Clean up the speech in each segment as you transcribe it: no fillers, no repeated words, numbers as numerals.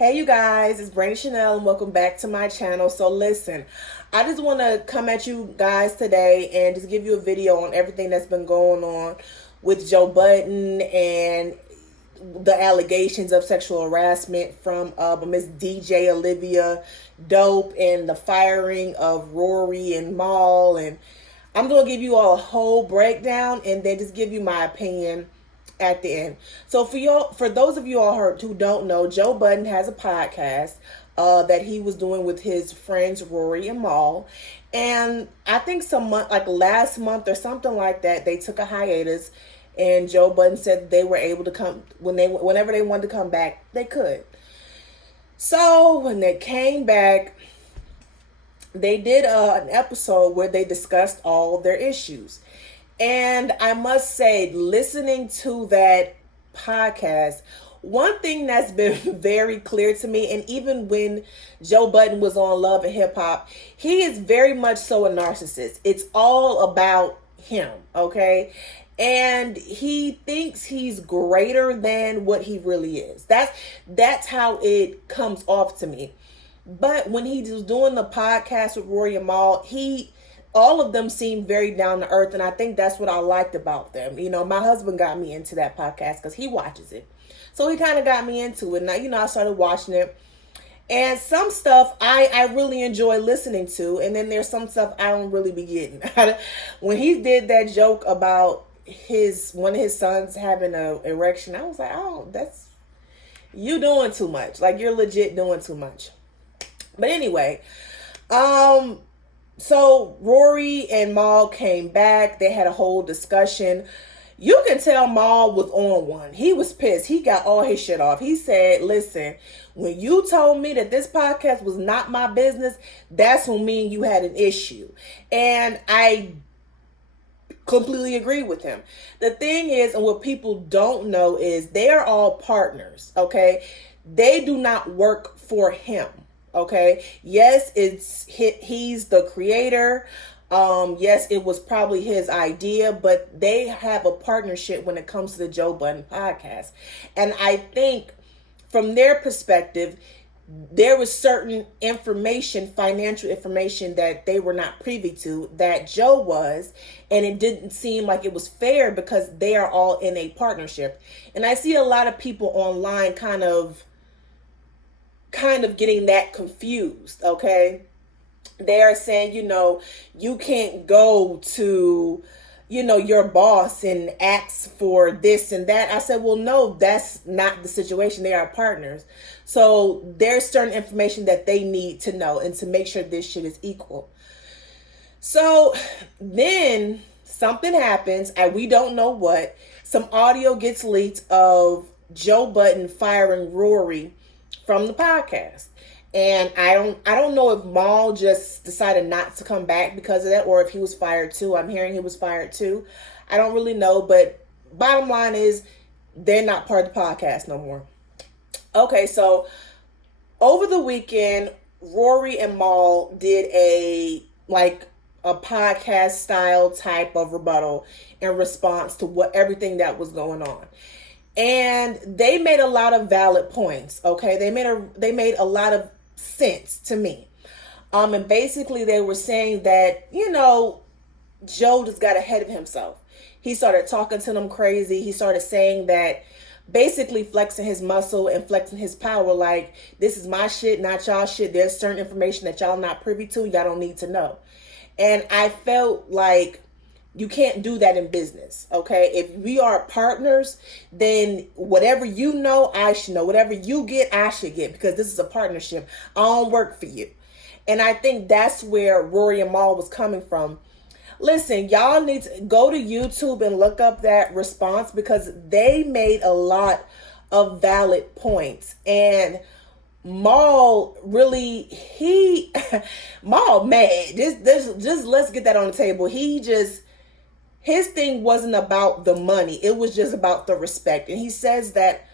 Hey you guys, it's Brandy Chanel and welcome back to my channel. So listen, I just want to come at you guys today and just give you a video on everything that's been going on with Joe Budden and the allegations of sexual harassment from Miss DJ Olivia Dope and the firing of Rory and Mal. And I'm going to give you all a whole breakdown and then just give you my opinion at the end. So for those of you all who don't know, Joe Budden has a podcast that he was doing with his friends Rory and Mal, and I think last month or something like that, they took a hiatus, and Joe Budden said they were able to come whenever they wanted to come back, they could. So when they came back, they did an episode where they discussed all their issues. And I must say, listening to that podcast, one thing that's been very clear to me, and even when Joe Budden was on Love and Hip Hop, he is very much so a narcissist. It's all about him, okay? And he thinks he's greater than what he really is. That's how it comes off to me. But when he was doing the podcast with Rory and Mal, all of them seem very down to earth, and I think that's what I liked about them. You know, my husband got me into that podcast because he watches it. So he kind of got me into it. And, I started watching it. And some stuff I really enjoy listening to, and then there's some stuff I don't really be getting. When he did that joke about one of his sons having an erection, I was like, oh, you doing too much. Like, you're legit doing too much. But anyway, so Rory and Mal came back. They had a whole discussion. You can tell Mal was on one. He was pissed. He got all his shit off. He said, listen, when you told me that this podcast was not my business, that's when me and you had an issue. And I completely agree with him. The thing is, and what people don't know is they are all partners, okay? They do not work for him. Okay. Yes, he's the creator. Yes, it was probably his idea, but they have a partnership when it comes to the Joe Budden podcast. And I think from their perspective, there was certain information, financial information that they were not privy to that Joe was, and it didn't seem like it was fair because they are all in a partnership. And I see a lot of people online kind of getting that confused, okay? They are saying, you can't go to, your boss and ask for this and that. I said, well, no, that's not the situation. They are partners. So there's certain information that they need to know and to make sure this shit is equal. So then something happens, and we don't know what. Some audio gets leaked of Joe Budden firing Rory from the podcast. And I don't know if Mal just decided not to come back because of that, or if he was fired too. I'm hearing he was fired too. I don't really know, but bottom line is they're not part of the podcast no more. Okay, so over the weekend, Rory and Mal did a podcast style type of rebuttal in response to everything that was going on. And they made a lot of valid points, okay? They made a lot of sense to me. And basically they were saying that, Joe just got ahead of himself. He started talking to them crazy. He started saying that, basically flexing his muscle and flexing his power, like, this is my shit, not y'all shit. There's certain information that y'all not privy to. Y'all don't need to know. And I felt like you can't do that in business, okay? If we are partners, then whatever you know, I should know. Whatever you get, I should get, because this is a partnership. I don't work for you. And I think that's where Rory and Mal was coming from. Listen, y'all need to go to YouTube and look up that response, because they made a lot of valid points. And Mal really, Mal mad. Just let's get that on the table. His thing wasn't about the money. It was just about the respect. And he says that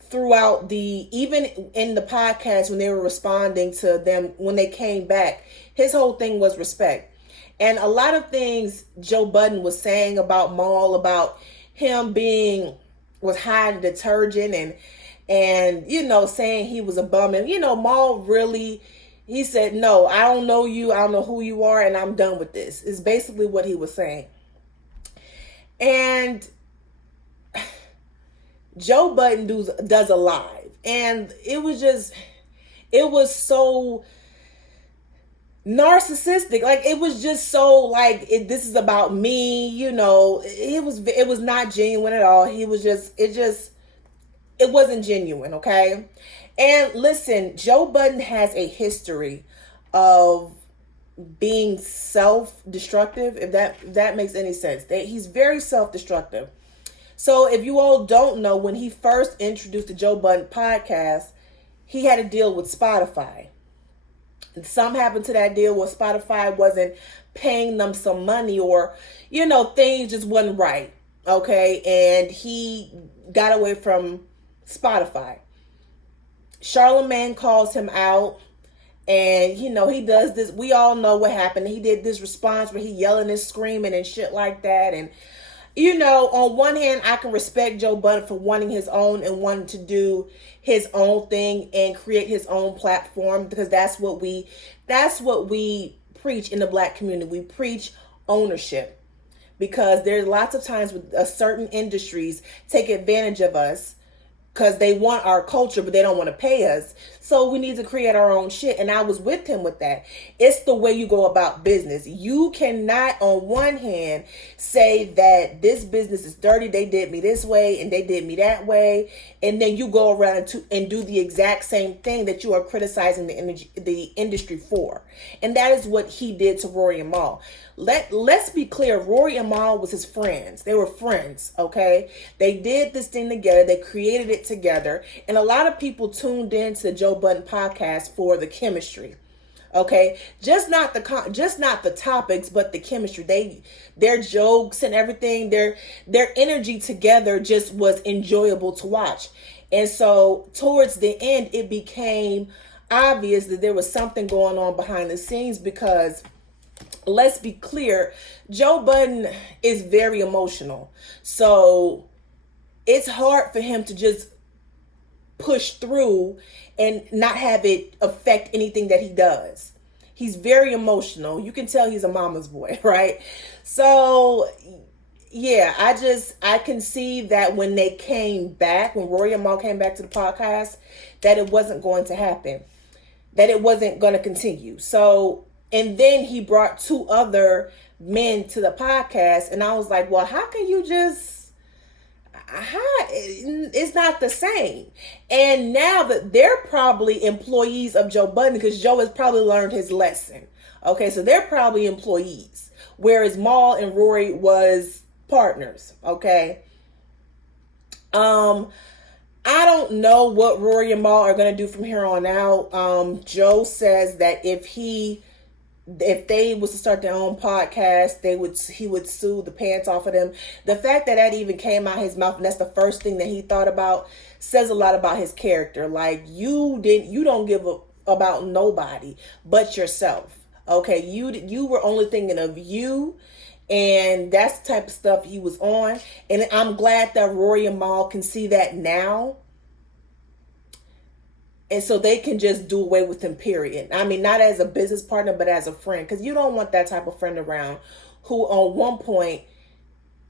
throughout even in the podcast, when they were responding to them, when they came back, his whole thing was respect. And a lot of things Joe Budden was saying about Mal, about him was hiding detergent, and, saying he was a bum. And, Maul really, he said, no, I don't know you. I don't know who you are. And I'm done with this, is basically what he was saying. And Joe Budden does a live. And it was so narcissistic. Like, it was just so like, this is about me, it was not genuine at all. It wasn't genuine. Okay. And listen, Joe Budden has a history of being self-destructive, if that makes any sense. He's very self-destructive. So if you all don't know, when he first introduced the Joe Budden podcast, he had a deal with Spotify. And something happened to that deal where Spotify wasn't paying them some money, or, things just wasn't right. Okay. And he got away from Spotify. Charlemagne calls him out, and, he does this. We all know what happened. He did this response where he yelling and screaming and shit like that. And, on one hand, I can respect Joe Budden for wanting his own and wanting to do his own thing and create his own platform, because that's what we preach in the Black community. We preach ownership, because there's lots of times with certain industries take advantage of us because they want our culture, but they don't want to pay us. So we need to create our own shit. And I was with him with that. It's the way you go about business. You cannot, on one hand, say that this business is dirty. They did me this way and they did me that way. And then you go around and do the exact same thing that you are criticizing the industry for. And that is what he did to Rory and Mal. Let's be clear. Rory and Mal was his friends. They were friends, okay? They did this thing together. They created it together. And a lot of people tuned into the Joe Budden podcast for the chemistry, okay? Just not the topics, but the chemistry. Their jokes and everything, their energy together just was enjoyable to watch. And so towards the end, it became obvious that there was something going on behind the scenes, because let's be clear, Joe Budden is very emotional. So it's hard for him to just push through and not have it affect anything that he does. He's very emotional. You can tell he's a mama's boy, right? So yeah, I can see that when Rory and Mal came back to the podcast, that it wasn't going to happen, that it wasn't going to continue. So, and then he brought two other men to the podcast, and I was like, well, how can you it's not the same. And now that they're probably employees of Joe Budden, because Joe has probably learned his lesson. Okay, so they're probably employees, whereas Mal and Rory was partners. Okay. I don't know what Rory and Mal are going to do from here on out. Joe says that if they was to start their own podcast, he would sue the pants off of them. The fact that even came out his mouth, and that's the first thing that he thought about, says a lot about his character. Like, you don't give about nobody but yourself. Okay, you were only thinking of you, and that's the type of stuff he was on. And I'm glad that Rory and Mal can see that now. And so they can just do away with him, period. I mean, not as a business partner, but as a friend. Because you don't want that type of friend around who on one point,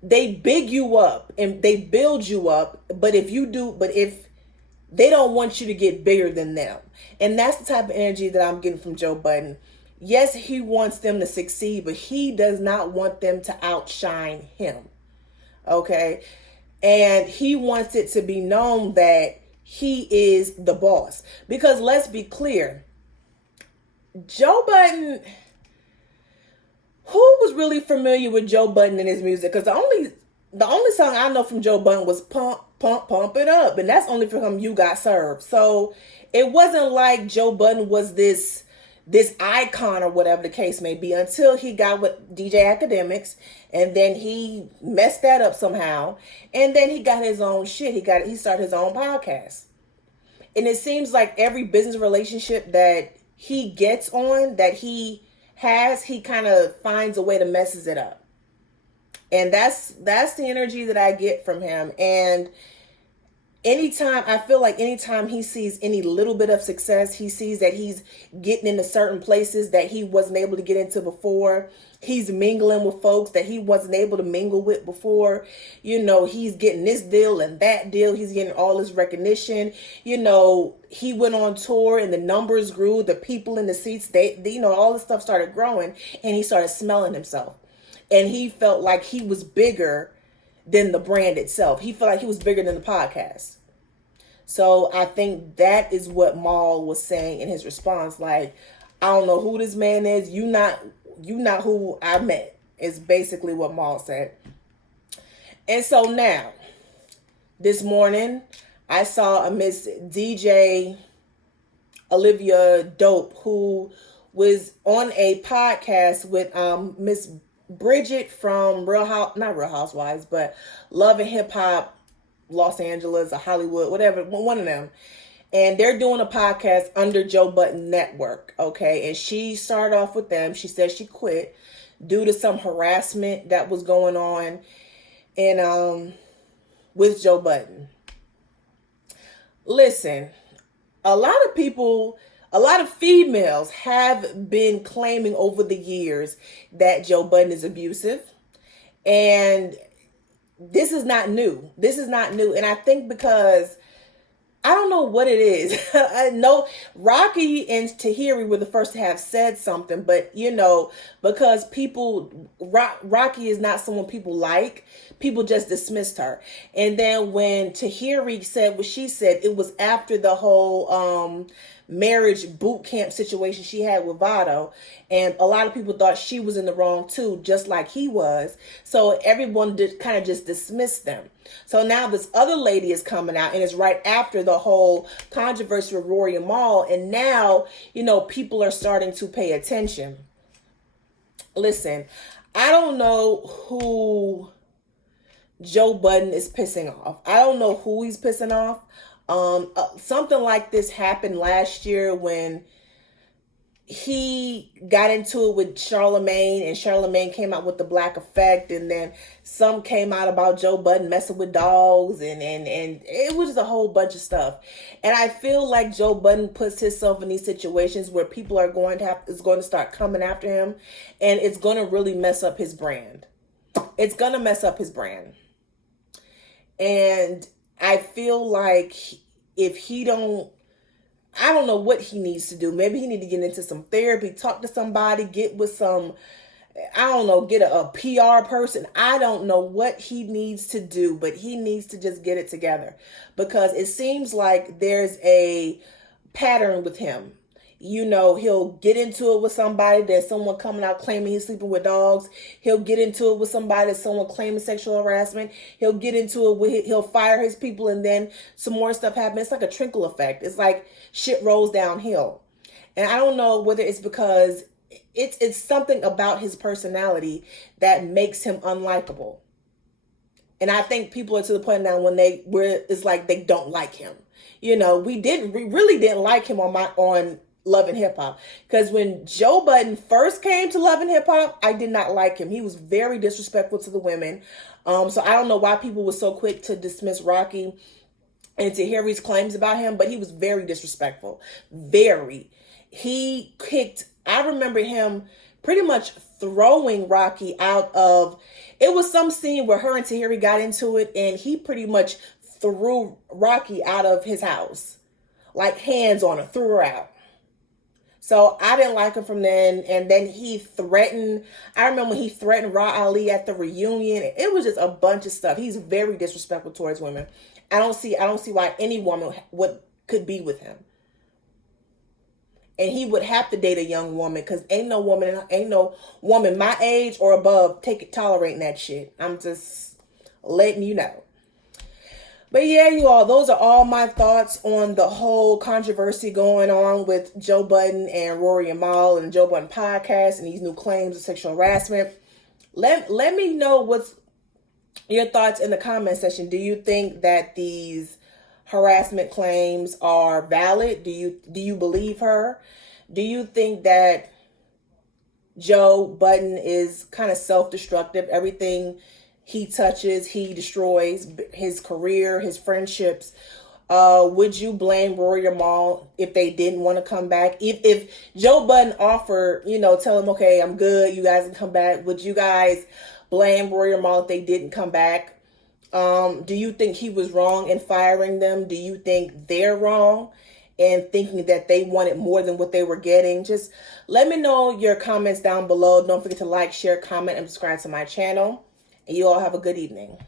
they big you up and they build you up. But if they don't want you to get bigger than them. And that's the type of energy that I'm getting from Joe Budden. Yes, he wants them to succeed, but he does not want them to outshine him. Okay? And he wants it to be known that he is the boss. Because let's be clear, Joe Budden, who was really familiar with Joe Budden and his music? Because the only song I know from Joe Budden was Pump, Pump, Pump It Up. And that's only for him, You Got Served. So it wasn't like Joe Budden was this icon or whatever the case may be, until he got with DJ Academics, and then he messed that up somehow, and then he got his own shit. He started his own podcast. And it seems like every business relationship that he gets on, that he has, he kind of finds a way to messes it up. And that's the energy that I get from him. And anytime, I feel like anytime he sees any little bit of success, he sees that he's getting into certain places that he wasn't able to get into before. He's mingling with folks that he wasn't able to mingle with before. He's getting this deal and that deal. He's getting all this recognition. He went on tour and the numbers grew. The people in the seats, they all this stuff started growing, and he started smelling himself. And he felt like he was bigger than the brand itself. He felt like he was bigger than the podcast. So I think that is what Maul was saying in his response. Like, I don't know who this man is. You not who I met, is basically what Maul said. And so now, this morning, I saw a Miss DJ Olivia Dope, who was on a podcast with Miss Bridget from not Real Housewives, but Love and Hip Hop Los Angeles or Hollywood, whatever, one of them. And they're doing a podcast under Joe Budden Network, okay? And she started off with them. She said she quit due to some harassment that was going on and with Joe Budden. Listen, a lot of females have been claiming over the years that Joe Budden is abusive. And this is not new. And I think because I don't know what it is. I know Rocky and Tahiri were the first to have said something, but because Rocky is not someone people like, people just dismissed her. And then when Tahiri said what she said, it was after the whole marriage boot camp situation she had with Vado, and a lot of people thought she was in the wrong too, just like he was. So everyone kind of just dismissed them. So now this other lady is coming out, and it's right after the whole controversy with Rory and Maul, and now people are starting to pay attention. Listen, I don't know who Joe Budden is pissing off. I don't know who he's pissing off. Something like this happened last year when he got into it with Charlemagne, and Charlemagne came out with the Black Effect, and then some came out about Joe Budden messing with dogs, and it was just a whole bunch of stuff. And I feel like Joe Budden puts himself in these situations where people are going to start coming after him, and it's going to really mess up his brand. It's going to mess up his brand. And I feel like if I don't know what he needs to do. Maybe he need to get into some therapy, talk to somebody, get with some, get a PR person. I don't know what he needs to do, but he needs to just get it together, because it seems like there's a pattern with him. He'll get into it with somebody, there's someone coming out claiming he's sleeping with dogs. He'll get into it with somebody, there's someone claiming sexual harassment. He'll get into it he'll fire his people, and then some more stuff happens. It's like a trickle effect. It's like shit rolls downhill. And I don't know whether it's because it's something about his personality that makes him unlikable. And I think people are to the point now where it's like they don't like him. We really didn't like him on Love and Hip Hop, because when Joe Budden first came to Love and Hip Hop, I did not like him. He was very disrespectful to the women. So I don't know why people were so quick to dismiss Rocky and to hear his claims about him, but he was very disrespectful. Very. I remember him pretty much throwing Rocky out of, it was some scene where her and Tahiri got into it, and he pretty much threw Rocky out of his house. Like hands on her, threw her out. So I didn't like him from then. And then I remember when he threatened Raw Ali at the reunion. It was just a bunch of stuff. He's very disrespectful towards women. I don't see why any woman could be with him. And he would have to date a young woman, because ain't no woman my age or above tolerating that shit. I'm just letting you know. But yeah, you all, those are all my thoughts on the whole controversy going on with Joe Budden and Rory and Maul and Joe Budden podcast and these new claims of sexual harassment. Let me know what's your thoughts in the comment section. Do you think that these harassment claims are valid? Do you believe her? Do you think that Joe Budden is kind of self-destructive? Everything he touches, he destroys his career, his friendships. Would you blame Rory or Mal if they didn't want to come back? If Joe Budden offered, tell him, okay, I'm good, you guys can come back. Would you guys blame Rory or Mal if they didn't come back? Do you think he was wrong in firing them? Do you think they're wrong in thinking that they wanted more than what they were getting? Just let me know your comments down below. Don't forget to like, share, comment, and subscribe to my channel. And you all have a good evening.